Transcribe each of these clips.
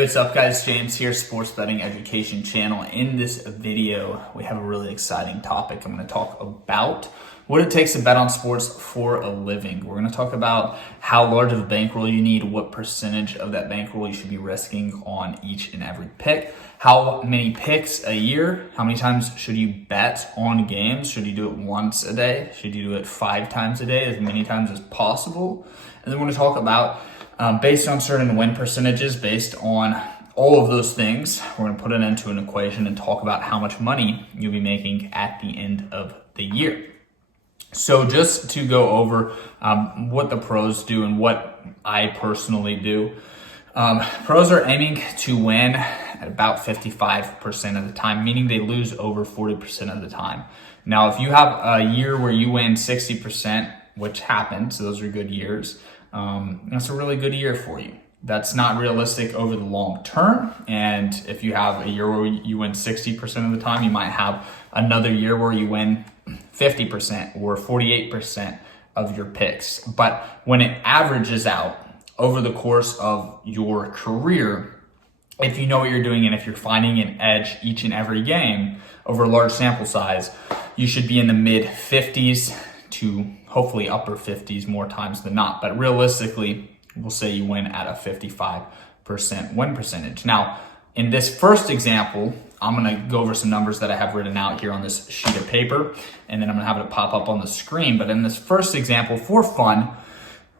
Hey, what's up guys? James here, Sports Betting Education Channel. In this video, we have a really exciting topic. I'm going to talk about what it takes to bet on sports for a living. We're going to talk about how large of a bankroll you need, what percentage of that bankroll you should be risking on each and every pick, how many picks a year, how many times should you bet on games, should you do it once a day, should you do it 5 times a day, as many times as possible, and then we're going to talk about based on certain win percentages, based on all of those things, we're going to put it into an equation and talk about how much money you'll be making at the end of the year. So just to go over what the pros do and what I personally do. Pros are aiming to win at about 55% of the time, meaning they lose over 40% of the time. Now, if you have a year where you win 60%, which happens, so those are good years, that's a really good year for you. That's not realistic over the long term. And if you have a year where you win 60% of the time, you might have another year where you win 50% or 48% of your picks. But when it averages out over the course of your career, if you know what you're doing and if you're finding an edge each and every game over a large sample size, you should be in the mid 50s to hopefully upper 50s more times than not. But realistically, we'll say you win at a 55% win percentage. Now, in this first example, I'm going to go over some numbers that I have written out here on this sheet of paper, and then I'm going to have it pop up on the screen. But in this first example, for fun,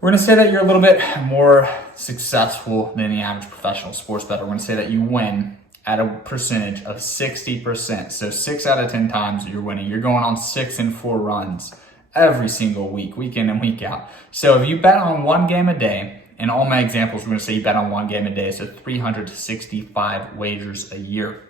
we're going to say that you're a little bit more successful than the average professional sports bettor. We're going to say that you win at a percentage of 60%. So 6 out of 10 times you're winning. You're going on 6 and 4 runs every single week, week in and week out. So if you bet on one game a day, in all my examples, we're going to say you bet on one game a day, so 365 wagers a year.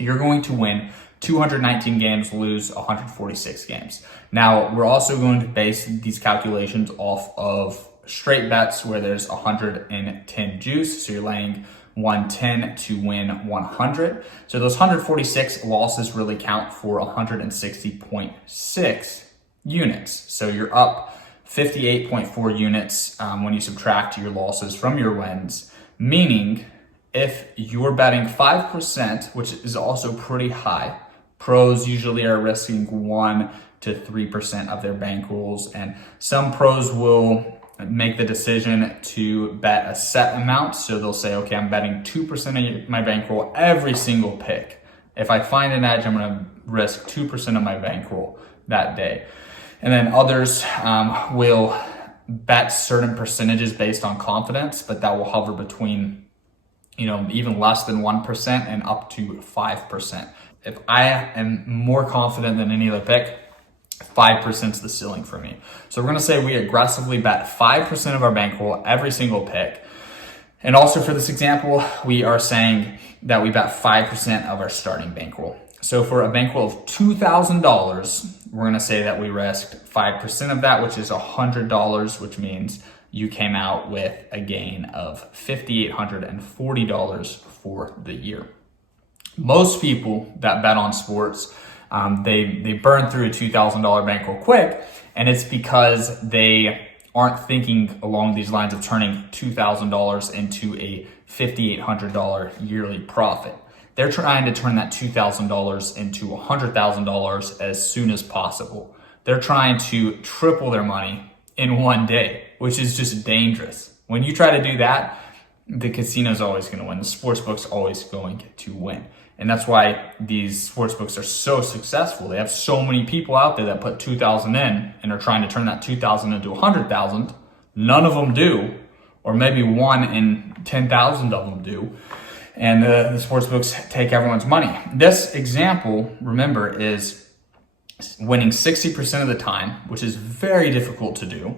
You're going to win 219 games, lose 146 games. Now, we're also going to base these calculations off of straight bets where there's 110 juice. So you're laying 110 to win 100. So those 146 losses really count for 160.6 units. So you're up 58.4 units when you subtract your losses from your wins, meaning if you're betting 5%, which is also pretty high, pros usually are risking 1 to 3% of their bankrolls, and some pros will make the decision to bet a set amount. So they'll say, okay, I'm betting 2% of my bankroll every single pick. If I find an edge, I'm gonna risk 2% of my bankroll that day. And then others will bet certain percentages based on confidence, but that will hover between, even less than 1% and up to 5%. If I am more confident than any other pick, 5% is the ceiling for me. So we're going to say we aggressively bet 5% of our bankroll every single pick. And also for this example, we are saying that we bet 5% of our starting bankroll. So for a bankroll of $2,000, we're going to say that we risked 5% of that, which is $100, which means you came out with a gain of $5,840 for the year. Most people that bet on sports, they burn through a $2,000 bankroll quick, and it's because they aren't thinking along these lines of turning $2,000 into a $5,800 yearly profit. They're trying to turn that $2,000 into $100,000 as soon as possible. They're trying to triple their money in one day, which is just dangerous. When you try to do that, the casino's always going to win. The sportsbook's always going to win. And that's why these sportsbooks are so successful. They have so many people out there that put $2,000 in and are trying to turn that $2,000 into $100,000. None of them do, or maybe 1 in 10,000 of them do. And the sports books take everyone's money. This example, remember, is winning 60% of the time, which is very difficult to do.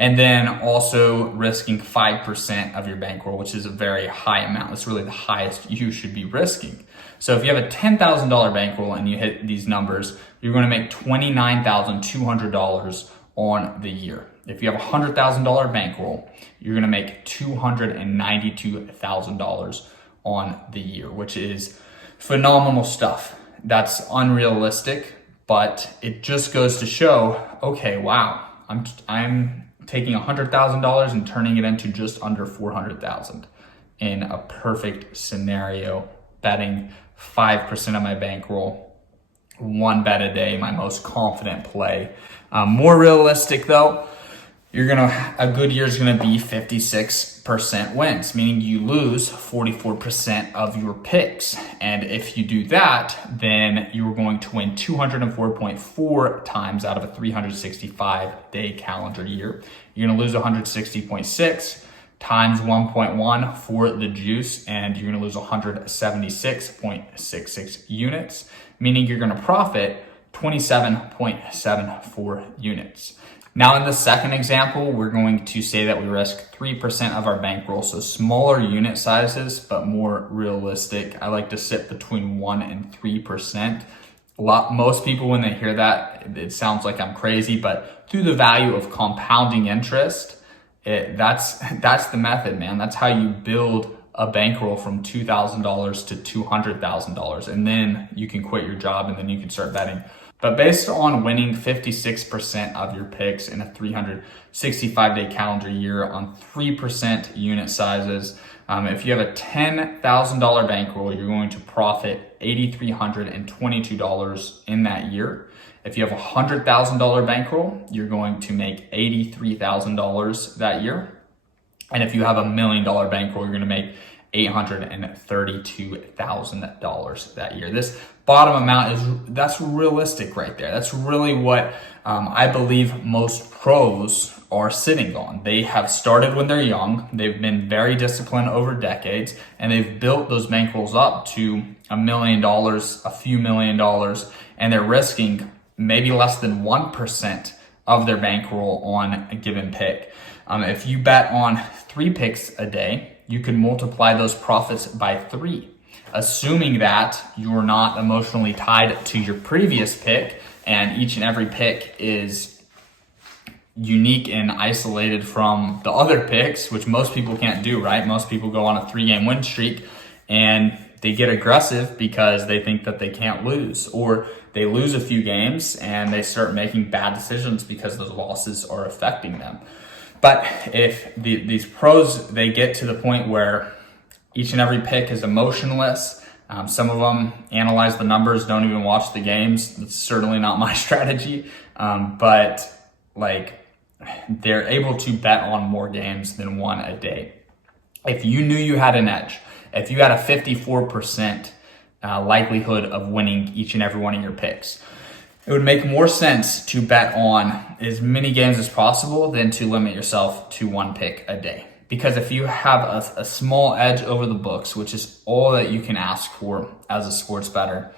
And then also risking 5% of your bankroll, which is a very high amount. It's really the highest you should be risking. So if you have a $10,000 bankroll and you hit these numbers, you're going to make $29,200 on the year. If you have a $100,000 bankroll, you're going to make $292,000 on the year, which is phenomenal stuff. That's unrealistic, but it just goes to show, okay, wow, I'm taking $100,000 and turning it into just under $400,000. in a perfect scenario, betting 5% of my bankroll, one bet a day, my most confident play. More realistic though, a good year is gonna be 56% wins, meaning you lose 44% of your picks. And if you do that, then you're going to win 204.4 times out of a 365-day calendar year. You're gonna lose 160.6 times 1.1 for the juice, and you're gonna lose 176.66 units, meaning you're gonna profit 27.74 units. Now in the second example, we're going to say that we risk 3% of our bankroll, so smaller unit sizes, but more realistic. I like to sit between 1 and 3%. Most people, when they hear that, it sounds like I'm crazy, but through the value of compounding interest, that's the method, man. That's how you build a bankroll from $2,000 to $200,000, and then you can quit your job and then you can start betting. But based on winning 56% of your picks in a 365-day calendar year on 3% unit sizes, if you have a $10,000 bankroll, you're going to profit $8,322 in that year. If you have a $100,000 bankroll, you're going to make $83,000 that year. And if you have $1 million bankroll, you're going to make $832,000 that year. This bottom amount that's realistic right there. That's really what I believe most pros are sitting on. They have started when they're young. They've been very disciplined over decades, and they've built those bankrolls up to $1 million, a few $1 million, and they're risking maybe less than 1% of their bankroll on a given pick. If you bet on 3 picks a day, you can multiply those profits by 3, assuming that you're not emotionally tied to your previous pick and each and every pick is unique and isolated from the other picks, which most people can't do, right? Most people go on a 3-game win streak and they get aggressive because they think that they can't lose, or they lose a few games and they start making bad decisions because those losses are affecting them. But if these pros, they get to the point where each and every pick is emotionless, some of them analyze the numbers, don't even watch the games. That's certainly not my strategy. But they're able to bet on more games than one a day. If you knew you had an edge, if you had a 54% likelihood of winning each and every one of your picks, it would make more sense to bet on as many games as possible than to limit yourself to 1 pick a day. Because if you have a small edge over the books, which is all that you can ask for as a sports bettor,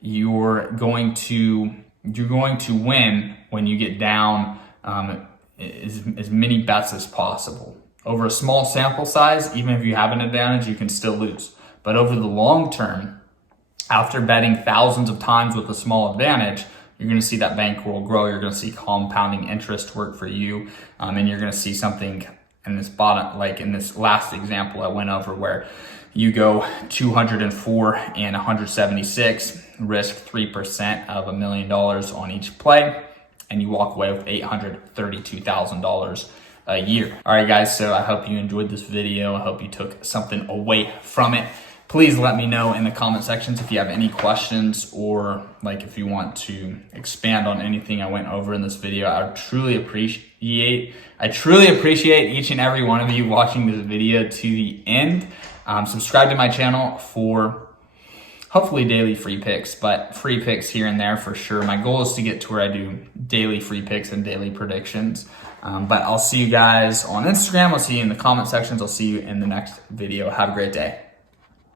you're going to win when you get down as many bets as possible. Over a small sample size, even if you have an advantage, you can still lose. But over the long term, after betting thousands of times with a small advantage, you're going to see that bankroll grow. You're going to see compounding interest work for you. And you're going to see something in this bottom, like in this last example I went over, where you go 204 and 176, risk 3% of $1 million on each play, and you walk away with $832,000 a year. All right, guys, so I hope you enjoyed this video. I hope you took something away from it. Please let me know in the comment sections if you have any questions, or if you want to expand on anything I went over in this video. I truly appreciate each and every one of you watching this video to the end. Subscribe to my channel for hopefully daily free picks, but free picks here and there for sure. My goal is to get to where I do daily free picks and daily predictions. But I'll see you guys on Instagram. I'll see you in the comment sections. I'll see you in the next video. Have a great day.